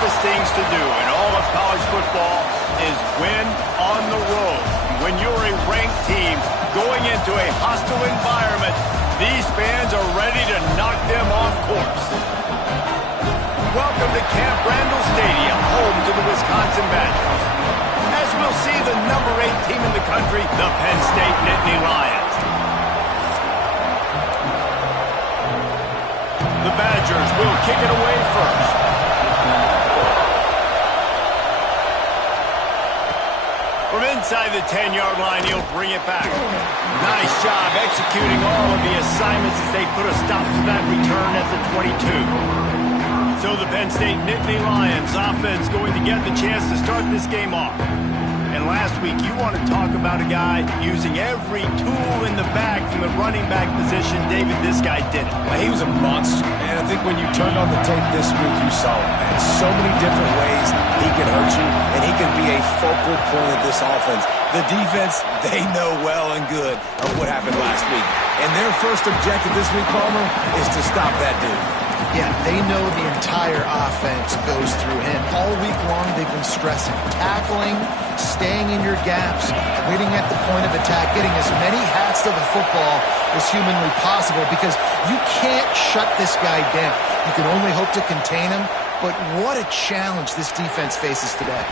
toughest things to do in all of college football is win on the road. When you're a ranked team going into a hostile environment, these fans are ready to knock them off course. Welcome to Camp Randall Stadium, home to the Wisconsin Badgers. As we'll see the number 8 team in the country, the Penn State Nittany Lions. The Badgers will kick it away first. From inside the 10-yard line, he'll bring it back. Nice job executing all of the assignments as they put a stop to that return at the 22. So the Penn State Nittany Lions offense going to get the chance to start this game off. And last week, you want to talk about a guy using every tool in the bag from the running back position. David, this guy did it. Well, he was a monster, man. I think when you turned on the tape this week, you saw it, man. So many different ways he can hurt you, and he can be a focal point of this offense. The defense, they know well and good of what happened last week. And their first objective this week, Palmer, is to stop that dude. Yeah, they know the entire offense goes through him. All week long, they've been stressing tackling, staying in your gaps, waiting at the point of attack, getting as many hats to the football as humanly possible because you can't shut this guy down. You can only hope to contain him, but what a challenge this defense faces today.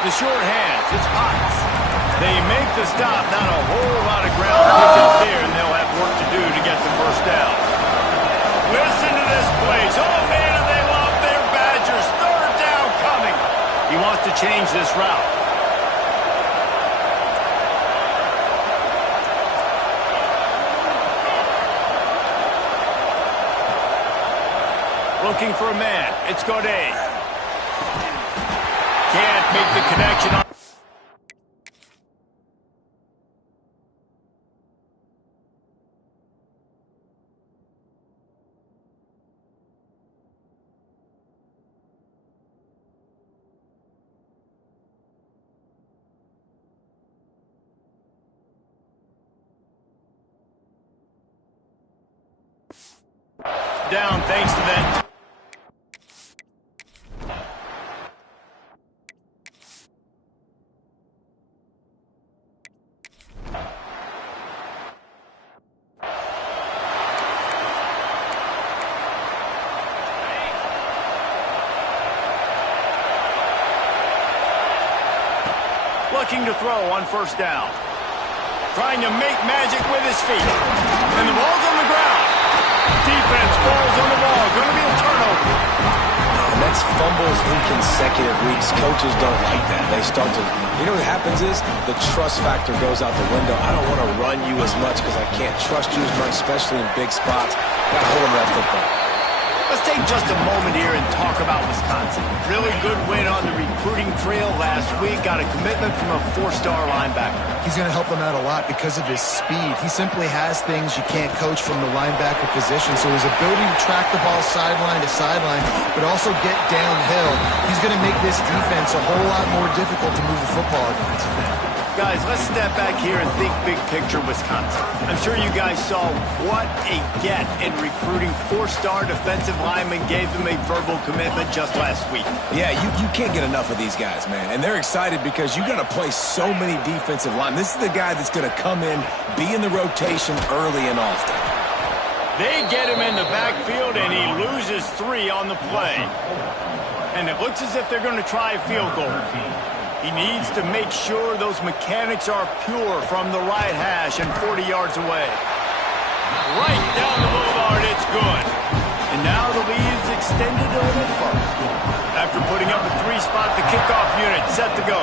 The short hands, it's Potts. They make the stop, not a whole lot of ground picked up there, and they'll have work to do to get the first down. Listen to this place. Oh, man, do they love their Badgers. Third down coming. He wants to change this route. Looking for a man. It's Godet. Can't make the connection on. Down thanks to that. Looking to throw on first down. Trying to make magic with his feet. And the ball's on the ground. Defense falls on the ball. Going to be a turnover. And that's fumbles in consecutive weeks. Coaches don't like that. They start to, you know what happens is the trust factor goes out the window. I don't want to run you as much because I can't trust you as much, especially in big spots. Got to hold him that football. Let's take just a moment here and talk about Wisconsin. Really good win on the recruiting trail last week. Got a commitment from a 4-star linebacker. He's going to help them out a lot because of his speed. He simply has things you can't coach from the linebacker position. So his ability to track the ball sideline to sideline, but also get downhill, he's going to make this defense a whole lot more difficult to move the football against. Guys, let's step back here and think big picture Wisconsin. I'm sure you guys saw what a get in recruiting. 4-star defensive linemen gave them a verbal commitment just last week. Yeah, you can't get enough of these guys, man. And they're excited because you got to play so many defensive linemen. This is the guy that's going to come in, be in the rotation early and often. They get him in the backfield, and he loses 3 on the play. And it looks as if they're going to try a field goal. He needs to make sure those mechanics are pure from the right hash and 40 yards away. Right down the boulevard, it's good. And now the lead is extended a little further. After putting up a 3-spot, the kickoff unit set to go.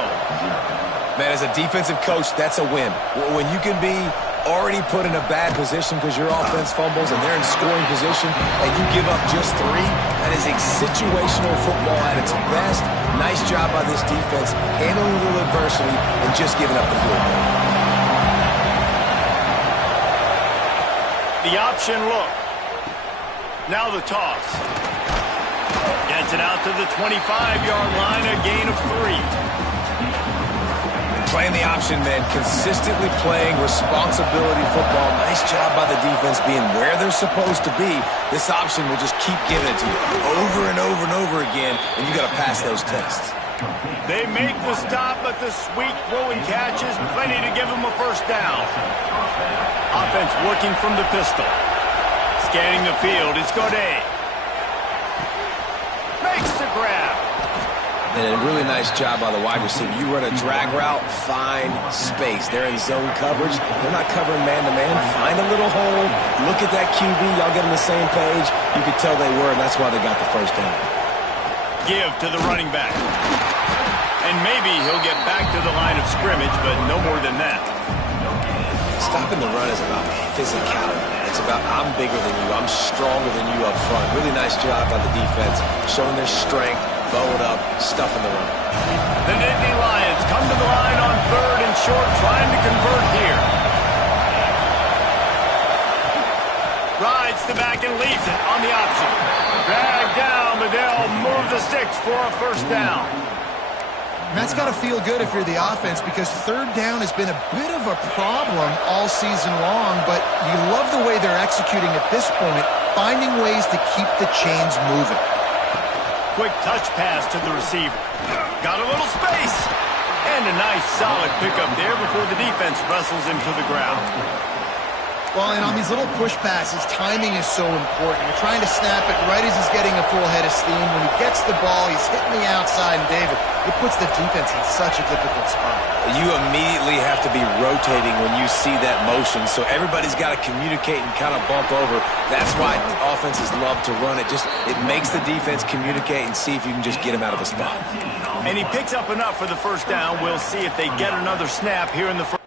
Man, as a defensive coach, that's a win. When you can be already put in a bad position because your offense fumbles and they're in scoring position and you give up just 3, that is a situational football at its best. Nice job by this defense, handling a little adversity and just giving up the field goal. The option look. Now the toss. Gets it out to the 25-yard line, a gain of 3. Playing the option, man, consistently playing responsibility football. Nice job by the defense being where they're supposed to be. This option will just keep giving it to you over and over and over again, and you got to pass those tests. They make the stop, but the sweet throwing catch is plenty to give them a first down. Offense working from the pistol. Scanning the field, it's Godet. Makes the grab. And a really nice job by the wide receiver. You run a drag route, find space. They're in zone coverage. They're not covering man-to-man. Find a little hole. Look at that QB. Y'all get on the same page. You could tell they were, and that's why they got the first down. Give to the running back. And maybe he'll get back to the line of scrimmage, but no more than that. Stopping the run is about physicality. It's about I'm bigger than you. I'm stronger than you up front. Really nice job by the defense, showing their strength, bowing up, stuffing the run. The Nittany Lions come to the line on 3rd and short, trying to convert here. Rides the back and leaves it on the option. Dragged down, but they'll move the sticks for a first down. And that's got to feel good if you're the offense, because 3rd down has been a bit of a problem all season long, but you love the way they're executing at this point, finding ways to keep the chains moving. Quick touch pass to the receiver. Got a little space. And a nice solid pickup there before the defense wrestles him to the ground. Well, and on these little push passes, timing is so important. You're trying to snap it right as he's getting a full head of steam. When he gets the ball, he's hitting the outside, and David, it puts the defense in such a difficult spot. You immediately have to be rotating when you see that motion, so everybody's got to communicate and kind of bump over. That's why offenses love to run it. It makes the defense communicate and see if you can just get him out of the spot. And he picks up enough for the first down. We'll see if they get another snap here in the first.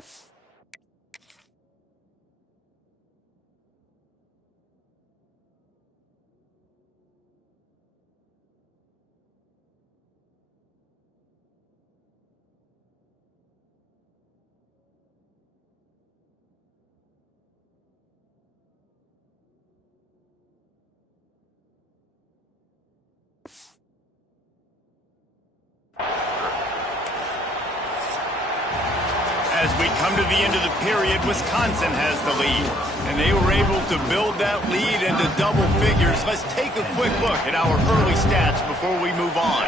As we come to the end of the period, Wisconsin has the lead, and they were able to build that lead into double figures. Let's take a quick look at our early stats before we move on.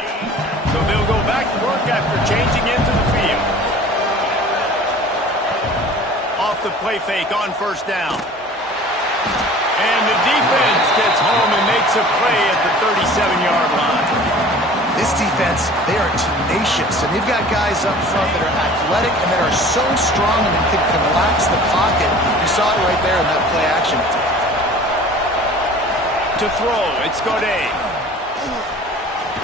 So they'll go back to work after changing into the field. Off the play fake on first down. And the defense gets home and makes a play at the 37-yard line. This defense, they are tenacious, and they've got guys up front that are athletic and that are so strong and that can collapse the pocket. You saw it right there in that play action. To throw, it's Godet.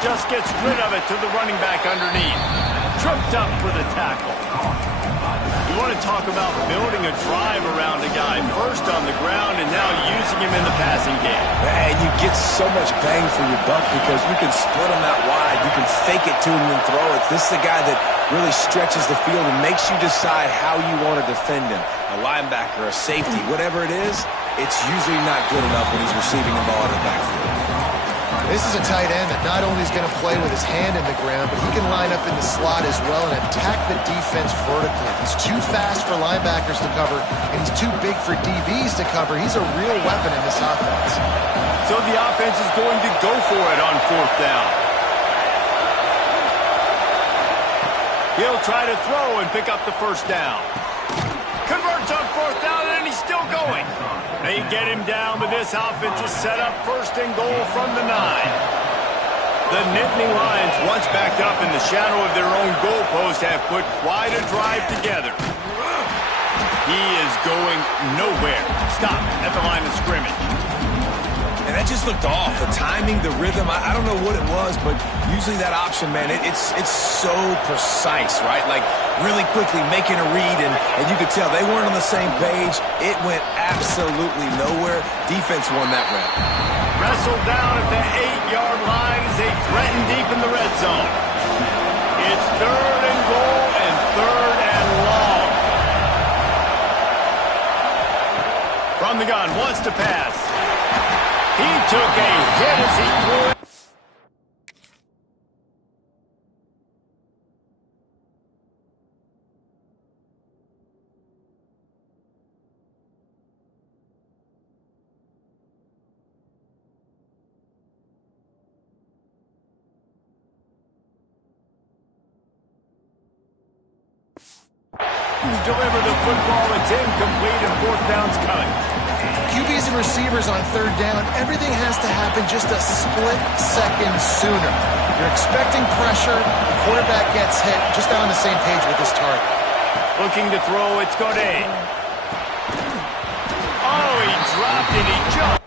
Just gets rid of it to the running back underneath. Tripped up for the tackle. You want to talk about building a drive around a guy first on the ground and now using him in the passing game. Man, you get so much bang for your buck because you can split him out wide. You can fake it to him and throw it. This is a guy that really stretches the field and makes you decide how you want to defend him. A linebacker, a safety, whatever it is, it's usually not good enough when he's receiving the ball in the backfield. This is a tight end that not only is going to play with his hand in the ground, but he can line up in the slot as well and attack the defense vertically. He's too fast for linebackers to cover, and he's too big for DBs to cover. He's a real weapon in this offense. So the offense is going to go for it on 4th down. He'll try to throw and pick up the first down. Converts on 4th down, and he's still going. They get him down, but this offense is set up 1st and goal from the 9. The Nittany Lions, once backed up in the shadow of their own goalpost, have put quite a drive together. He is going nowhere. Stop at the line of scrimmage. And that just looked off. The timing, the rhythm, I don't know what it was, but usually that option, man, it's so precise, right? Like really quickly making a read, and you could tell they weren't on the same page. It went absolutely nowhere. Defense won that round. Wrestled down at the 8-yard line as they threaten deep in the red zone. It's 3rd and goal and 3rd and long. From the gun, wants to pass. He took a hit as he threw it. couldn't deliver the football. It's incomplete and fourth down's coming. QBs and receivers on third down, everything has to happen just a split second sooner. You're expecting pressure, the quarterback gets hit, just not on the same page with this target. Looking to throw, it's Godet. Oh, he dropped it, he jumped.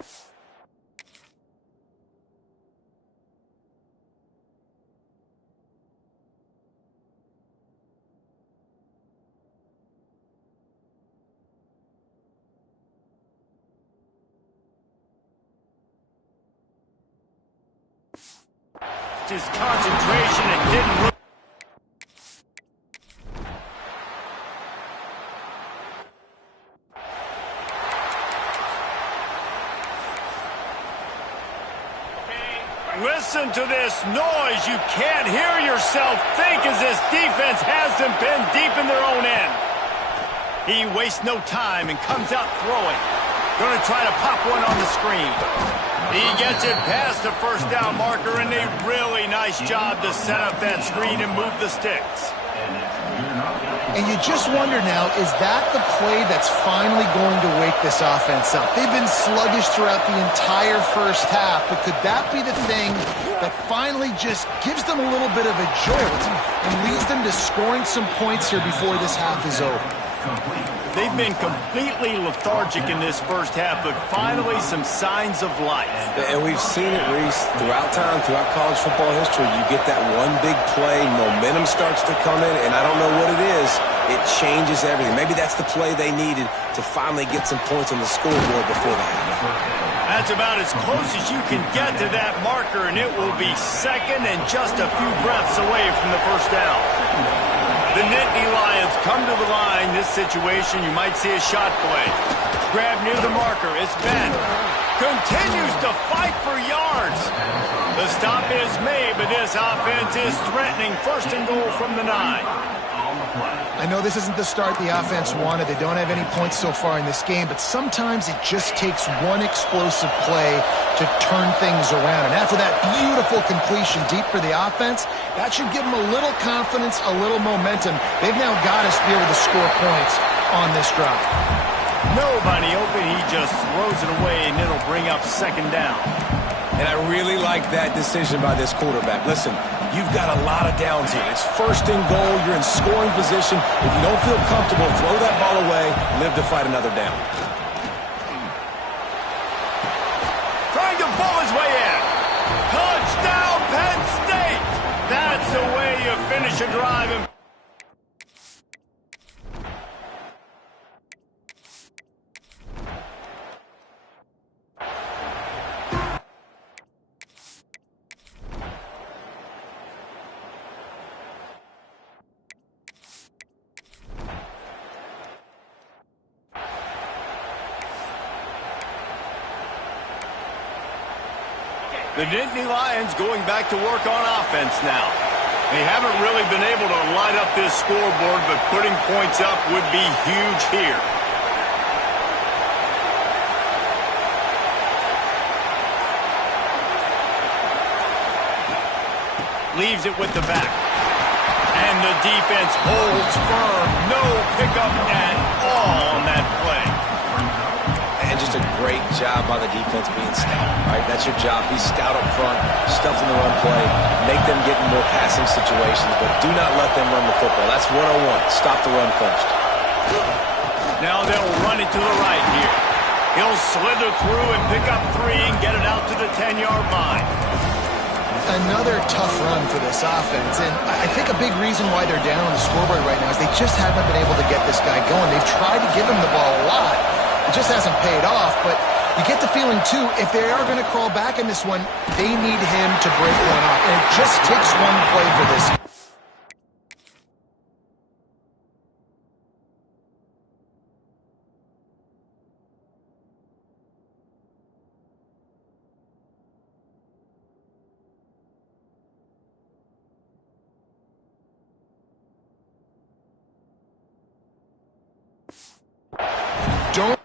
His concentration and didn't look. Listen to this noise. You can't hear yourself think as this defense has them pinned deep in their own end. He wastes no time and comes out throwing. Going to try to pop one on the screen. He gets it past the first down marker, and a really nice job to set up that screen and move the sticks. And you just wonder now, is that the play that's finally going to wake this offense up? They've been sluggish throughout the entire first half, but could that be the thing that finally just gives them a little bit of a jolt and leads them to scoring some points here before this half is over? They've been completely lethargic in this first half, but finally some signs of life. And we've seen it, Reese, throughout time, throughout college football history. You get that one big play, momentum starts to come in, and I don't know what it is. It changes everything. Maybe that's the play they needed to finally get some points on the scoreboard before the half. That's about as close as you can get to that marker, and it will be second and just a few breaths away from the first down. The Nittany Lions come to the line. This situation, you might see a shot play. Grab near the marker. It's Ben. Continues to fight for yards. The stop is made, but this offense is threatening first and goal from the 9. I know this isn't the start the offense wanted. They don't have any points so far in this game, but sometimes it just takes one explosive play to turn things around. And after that beautiful completion deep for the offense, that should give them a little confidence, a little momentum. They've now got us to be able to score points on this drive. Nobody open. He just throws it away, and it'll bring up second down. And I really like that decision by this quarterback. Listen, you've got a lot of downs here. It's first and goal. You're in scoring position. If you don't feel comfortable, throw that ball away. Live to fight another down. Trying to pull his way in. Touchdown, Penn State. That's the way you finish a drive. The Nittany Lions going back to work on offense now. They haven't really been able to light up this scoreboard, but putting points up would be huge here. Leaves it with the back. And the defense holds firm. No pickup at all on that play. And just a great job by the defense being stout, right? That's your job. Be stout up front, stuff in the run play, make them get in more passing situations, but do not let them run the football. That's 101. Stop the run first. Now they'll run it to the right here. He'll slither through and pick up 3 and get it out to the 10-yard line. Another tough run for this offense, and I think a big reason why they're down on the scoreboard right now is they just haven't been able to get this guy going. They've tried to give him the ball a lot. It just hasn't paid off, but you get the feeling, too, if they are going to crawl back in this one, they need him to break one off. And it just takes one play for this. Don't.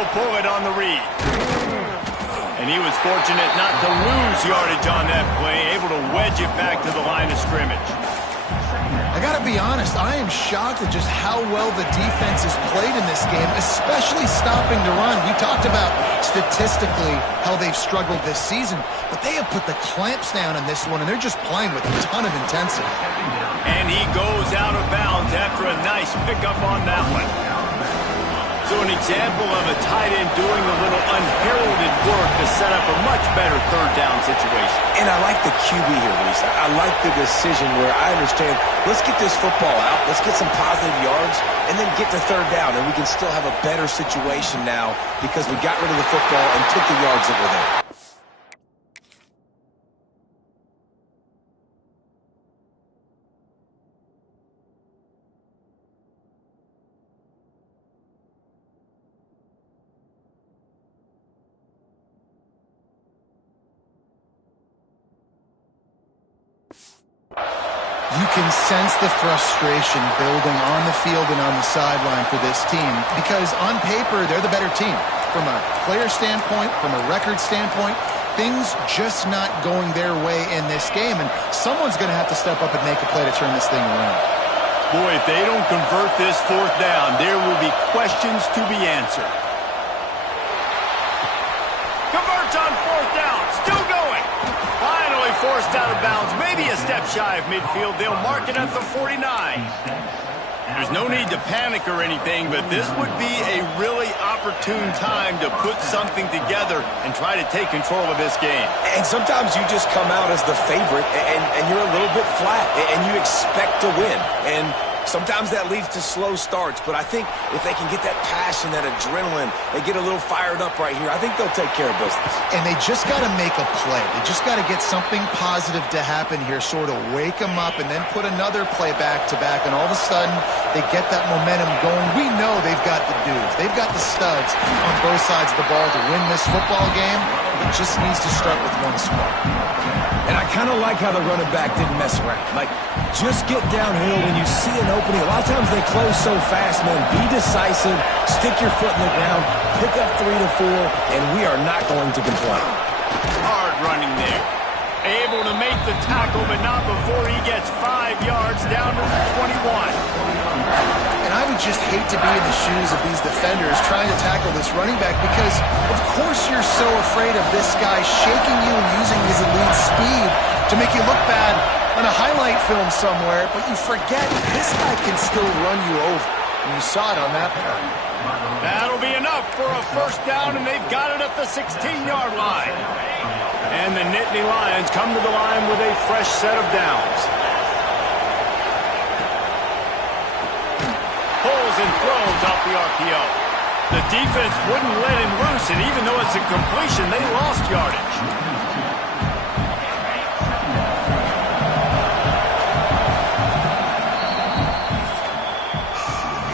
he'll pull it on the read. And he was fortunate not to lose yardage on that play, able to wedge it back to the line of scrimmage. I gotta be honest, I am shocked at just how well the defense has played in this game, especially stopping the run. We talked about statistically how they've struggled this season, but they have put the clamps down in this one, and they're just playing with a ton of intensity. And he goes out of bounds after a nice pickup on that one. So an example of a tight end doing a little unheralded work to set up a much better third down situation. And I like the QB here, Reese. I like the decision where I understand, let's get this football out, let's get some positive yards, and then get to third down, and we can still have a better situation now because we got rid of the football and took the yards that were there. You can sense the frustration building on the field and on the sideline for this team because on paper, they're the better team. From a player standpoint, from a record standpoint, things just not going their way in this game, and someone's going to have to step up and make a play to turn this thing around. Boy, if they don't convert this fourth down, there will be questions to be answered. Converts on fourth down, still going. Finally forced out of bounds, maybe a step shy of midfield. They'll mark it at the 49. There's no need to panic or anything, but this would be a really opportune time to put something together and try to take control of this game. And sometimes you just come out as the favorite, and you're a little bit flat, and you expect to win. And sometimes that leads to slow starts, but I think if they can get that passion, that adrenaline, they get a little fired up right here, I think they'll take care of business. And they just got to make a play. They just got to get something positive to happen here, sort of wake them up, and then put another play back-to-back, and all of a sudden they get that momentum going. We know they've got the dudes. They've got the studs on both sides of the ball to win this football game. It just needs to start with one spark. And I kind of like how the running back didn't mess around. Like, just get downhill when you see an opening. A lot of times they close so fast, man. Be decisive, stick your foot in the ground, pick up 3 to 4, and we are not going to complain. Hard running there. Able to make the tackle, but not before he gets 5 yards down to the 21. And I would just hate to be in the shoes of these defenders trying to tackle this running back because, of course, you're so afraid of this guy shaking you and using his elite speed to make you look bad on a highlight film somewhere, but you forget this guy can still run you over. And you saw it on that part. That'll be enough for a first down, and they've got it at the 16-yard line. And the Nittany Lions come to the line with a fresh set of downs. Pulls and throws off the RPO. The defense wouldn't let him loose, and even though it's a completion, they lost yardage.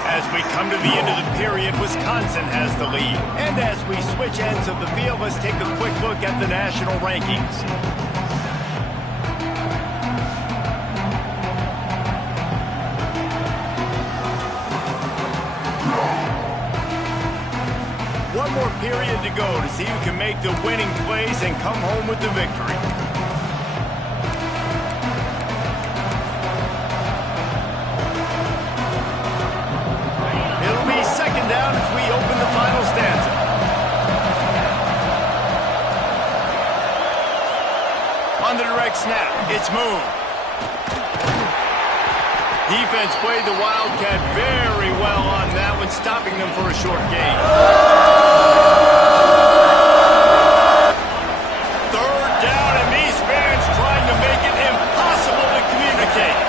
As we come to the end of the period, Wisconsin has the lead. And as we switch ends of the field, let's take a quick look at the national rankings. One more period to go to see who can make the winning plays and come home with the victory. It'll be second down as we open the final stanza. On the direct snap, it's Moon. Defense played the Wildcat very well on that one, stopping them for a short gain. Third down, and these fans trying to make it impossible to communicate.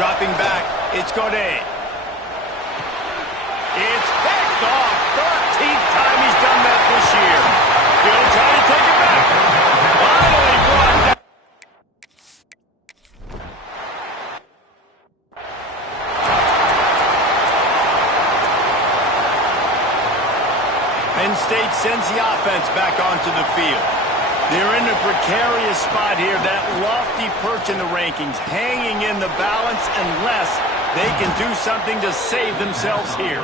Dropping back, it's Godet. It's picked off. 13th time he's done that this year. He'll try to take it back. Finally brought down. Penn State sends the offense back onto the field. They're in a precarious spot here, that lofty perch in the rankings, hanging in the balance unless they can do something to save themselves here.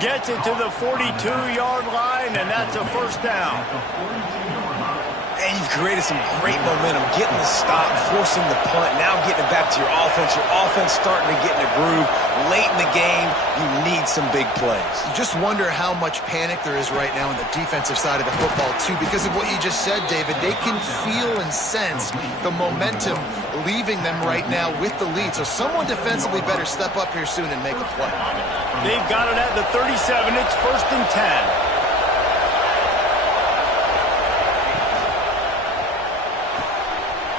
Gets it to the 42-yard line, and that's a first down. And you've created some great momentum, getting the stop, forcing the punt, now getting it back to your offense. Your offense starting to get in a groove. Late in the game, you need some big plays. You just wonder how much panic there is right now on the defensive side of the football, too, because of what you just said, David. They can feel and sense the momentum leaving them right now with the lead. So someone defensively better step up here soon and make a play. They've got it at the 37. It's 1st and 10.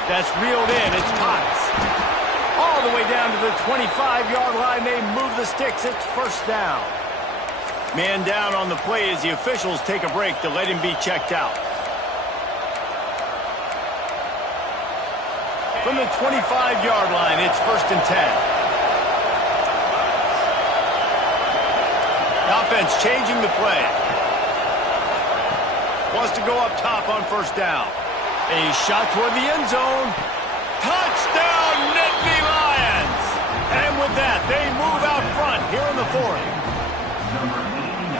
That's reeled in. It's Potts. All the way down to the 25-yard line. They move the sticks. It's first down. Man down on the play as the officials take a break to let him be checked out. From the 25-yard line, it's 1st and 10. Offense changing the play. Wants to go up top on first down. A shot toward the end zone. Touchdown, Nittany Lions! And with that, they move out front here in the 4th.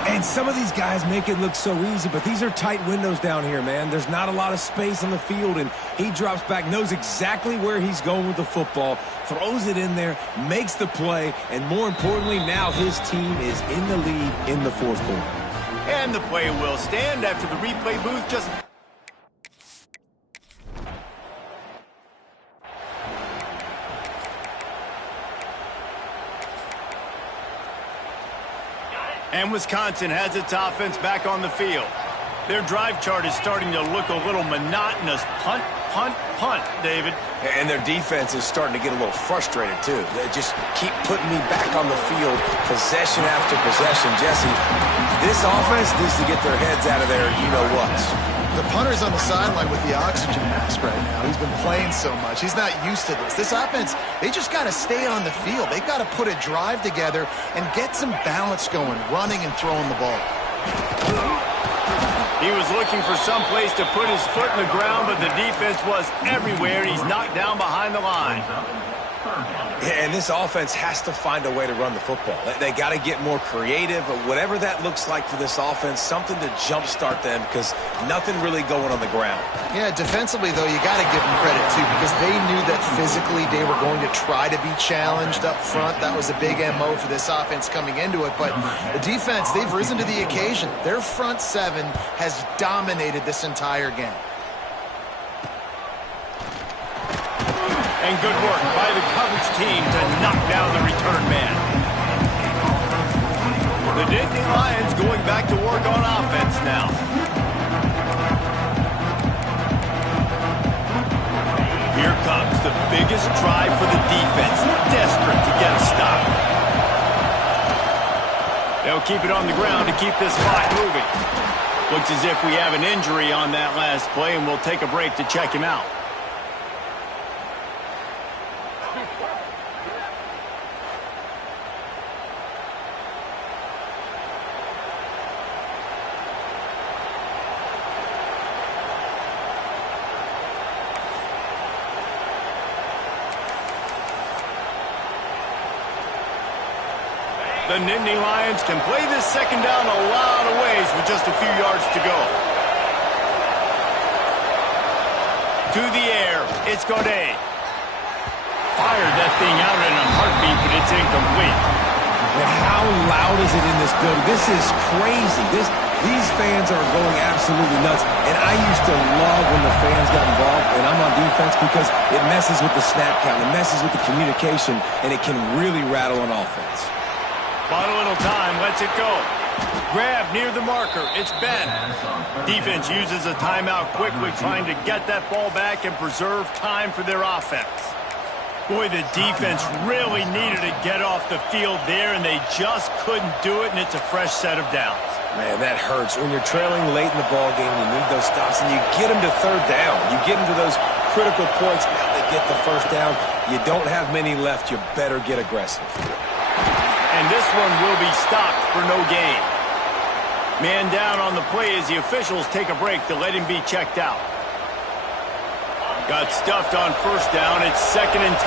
And some of these guys make it look so easy, but these are tight windows down here, man. There's not a lot of space on the field, and he drops back, knows exactly where he's going with the football, throws it in there, makes the play, and more importantly, now his team is in the lead in the 4th quarter. And the play will stand after the replay booth just... And Wisconsin has its offense back on the field. Their drive chart is starting to look a little monotonous. Punt, punt, punt, David. And their defense is starting to get a little frustrated, too. They just keep putting me back on the field, possession after possession. Jesse, this offense needs to get their heads out of there, you-know-whats. The punter's on the sideline with the oxygen mask right now. He's been playing so much. He's not used to this. This offense, they just got to stay on the field. They've got to put a drive together and get some balance going, running and throwing the ball. He was looking for some place to put his foot in the ground, but the defense was everywhere. He's knocked down behind the line. And this offense has to find a way to run the football. They got to get more creative, but whatever that looks like for this offense, something to jumpstart them because nothing really going on the ground. Yeah, defensively, though, you got to give them credit, too, because they knew that physically they were going to try to be challenged up front. That was a big MO for this offense coming into it, but the defense, they've risen to the occasion. Their front seven has dominated this entire game. And good work by the coverage team to knock down the return man. The Nittany Lions going back to work on offense now. Here comes the biggest drive for the defense, desperate to get a stop. They'll keep it on the ground to keep this clock moving. Looks as if we have an injury on that last play, and we'll take a break to check him out. The Nittany Lions can play this second down a lot of ways with just a few yards to go. To the air, it's Gaudet. Fired that thing out in a heartbeat, but it's incomplete. And how loud is it in this building? This is crazy. These fans are going absolutely nuts. And I used to love when the fans got involved, and I'm on defense because it messes with the snap count, it messes with the communication, and it can really rattle an offense. Bought a little time, lets it go. Grab near the marker, it's Ben. Defense uses a timeout quickly, trying to get that ball back and preserve time for their offense. Boy, the defense really needed to get off the field there, and they just couldn't do it, and it's a fresh set of downs. Man, that hurts. When you're trailing late in the ball game, you need those stops, and you get them to third down. You get them to those critical points. Now they get the first down. You don't have many left. You better get aggressive. And this one will be stopped for no gain. Man down on the play as the officials take a break to let him be checked out. Got stuffed on first down. It's 2nd and 10.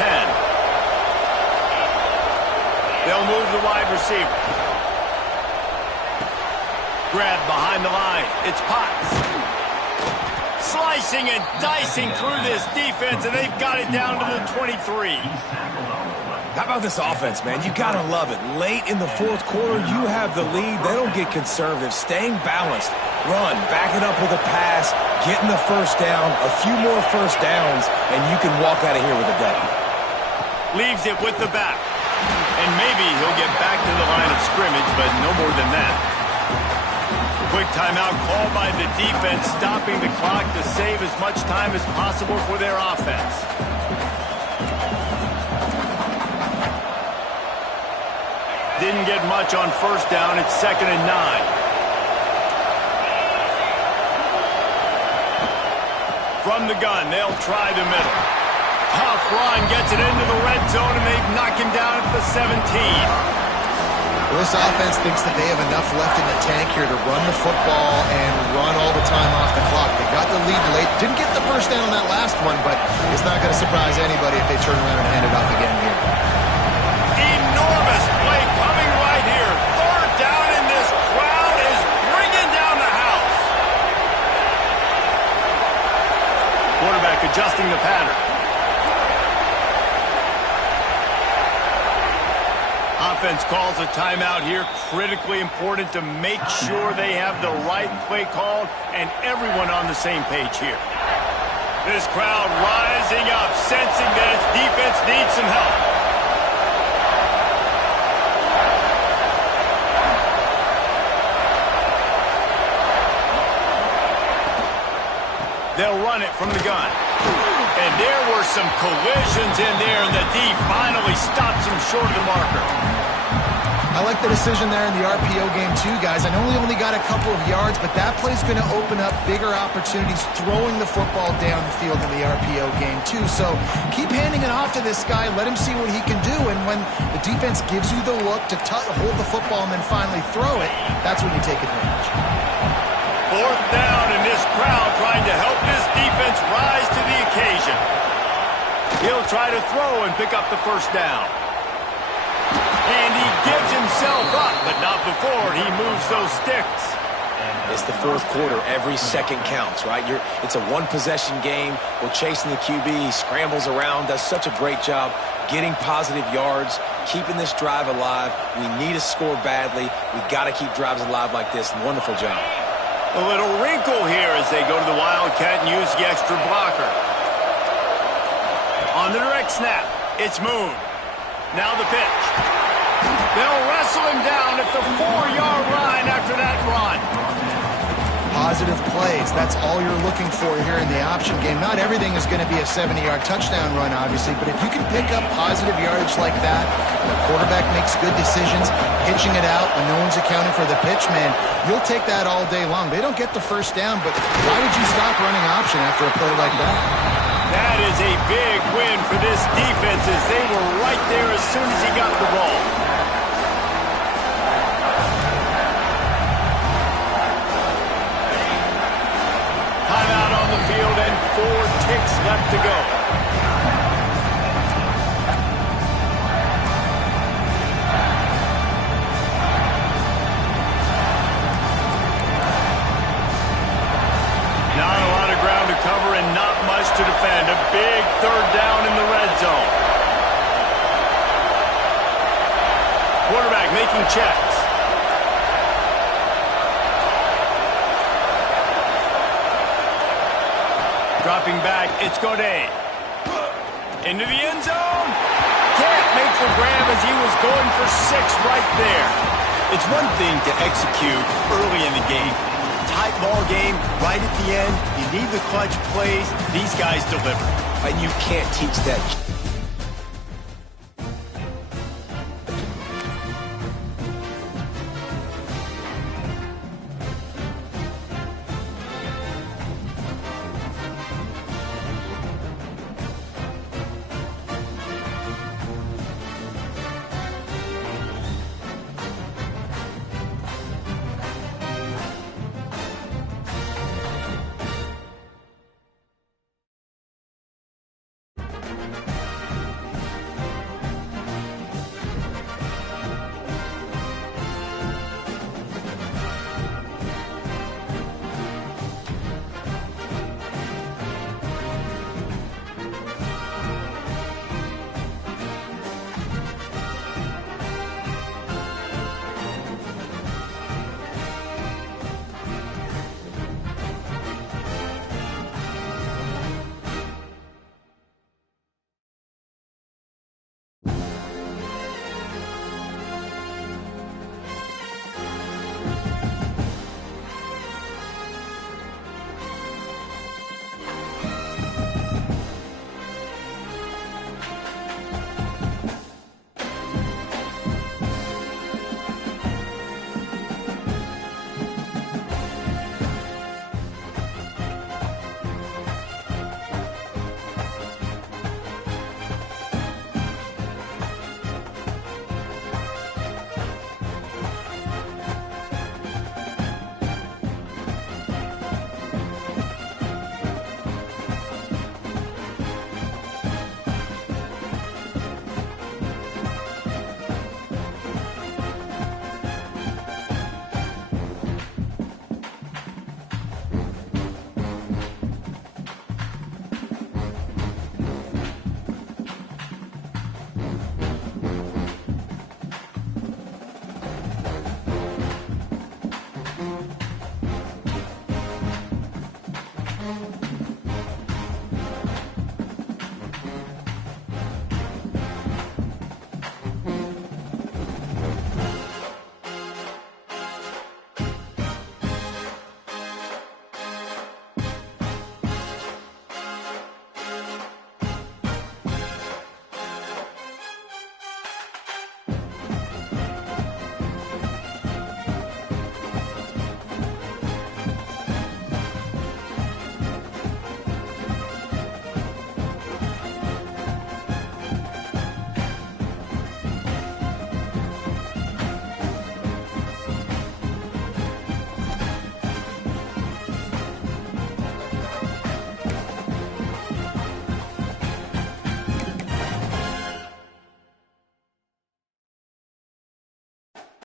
They'll move the wide receiver. Grab behind the line. It's Potts. Slicing and dicing through this defense, and they've got it down to the 23. How about this offense, man? You got to love it. Late in the fourth quarter, you have the lead. They don't get conservative. Staying balanced. Run, back it up with a pass, getting the first down, a few more first downs, and you can walk out of here with a W. Leaves it with the back. And maybe he'll get back to the line of scrimmage, but no more than that. Quick timeout called by the defense, stopping the clock to save as much time as possible for their offense. Didn't get much on first down. It's 2nd and 9. From the gun, they'll try the middle. Tough run, gets it into the red zone, and they knock him down at the 17. Well, this offense thinks that they have enough left in the tank here to run the football and run all the time off the clock. They got the lead late. Didn't get the first down on that last one, but it's not going to surprise anybody if they turn around and hand it off again here. Enormous play coming right here. 3rd down, and this crowd is bringing down the house. Quarterback adjusting the pattern. Offense calls a timeout here. Critically important to make sure they have the right play called and everyone on the same page here. This crowd rising up, sensing that its defense needs some help. They'll run it from the gun. And there were some collisions in there, and the D finally stops him short of the marker. I like the decision there in the RPO game too, guys. I know he only got a couple of yards, but that play's going to open up bigger opportunities throwing the football down the field in the RPO game too. So keep handing it off to this guy. Let him see what he can do. And when the defense gives you the look to hold the football and then finally throw it, that's when you take advantage. 4th down, and this crowd trying to help this defense rise to the occasion. He'll try to throw and pick up the first down. And he gives himself up, but not before he moves those sticks. It's the fourth quarter. Every second counts, right? It's a one-possession game. We're chasing the QB. He scrambles around, does such a great job getting positive yards, keeping this drive alive. We need a score badly. We got to keep drives alive like this. Wonderful job. A little wrinkle here as they go to the Wildcat and use the extra blocker. On the direct snap, it's Moon. Now the pitch. They'll wrestle him down at the 4-yard line after that run. Positive plays. That's all you're looking for here in the option game. Not everything is going to be a 70-yard touchdown run, obviously, but if you can pick up positive yardage like that, and the quarterback makes good decisions, pitching it out when no one's accounting for the pitch, man, you'll take that all day long. They don't get the first down, but why would you stop running option after a play like that? That is a big win for this defense as they were right there as soon as he got the ball. Timeout on the field and 4 ticks left to go. Not a lot of ground to cover and not much to defend. A big 3rd down in the red zone. Quarterback making checks. Dropping back, it's Godet. Into the end zone. Can't make the grab as he was going for 6 right there. It's one thing to execute early in the game. Tight ball game, right at the end. You need the clutch plays. These guys deliver. And you can't teach that.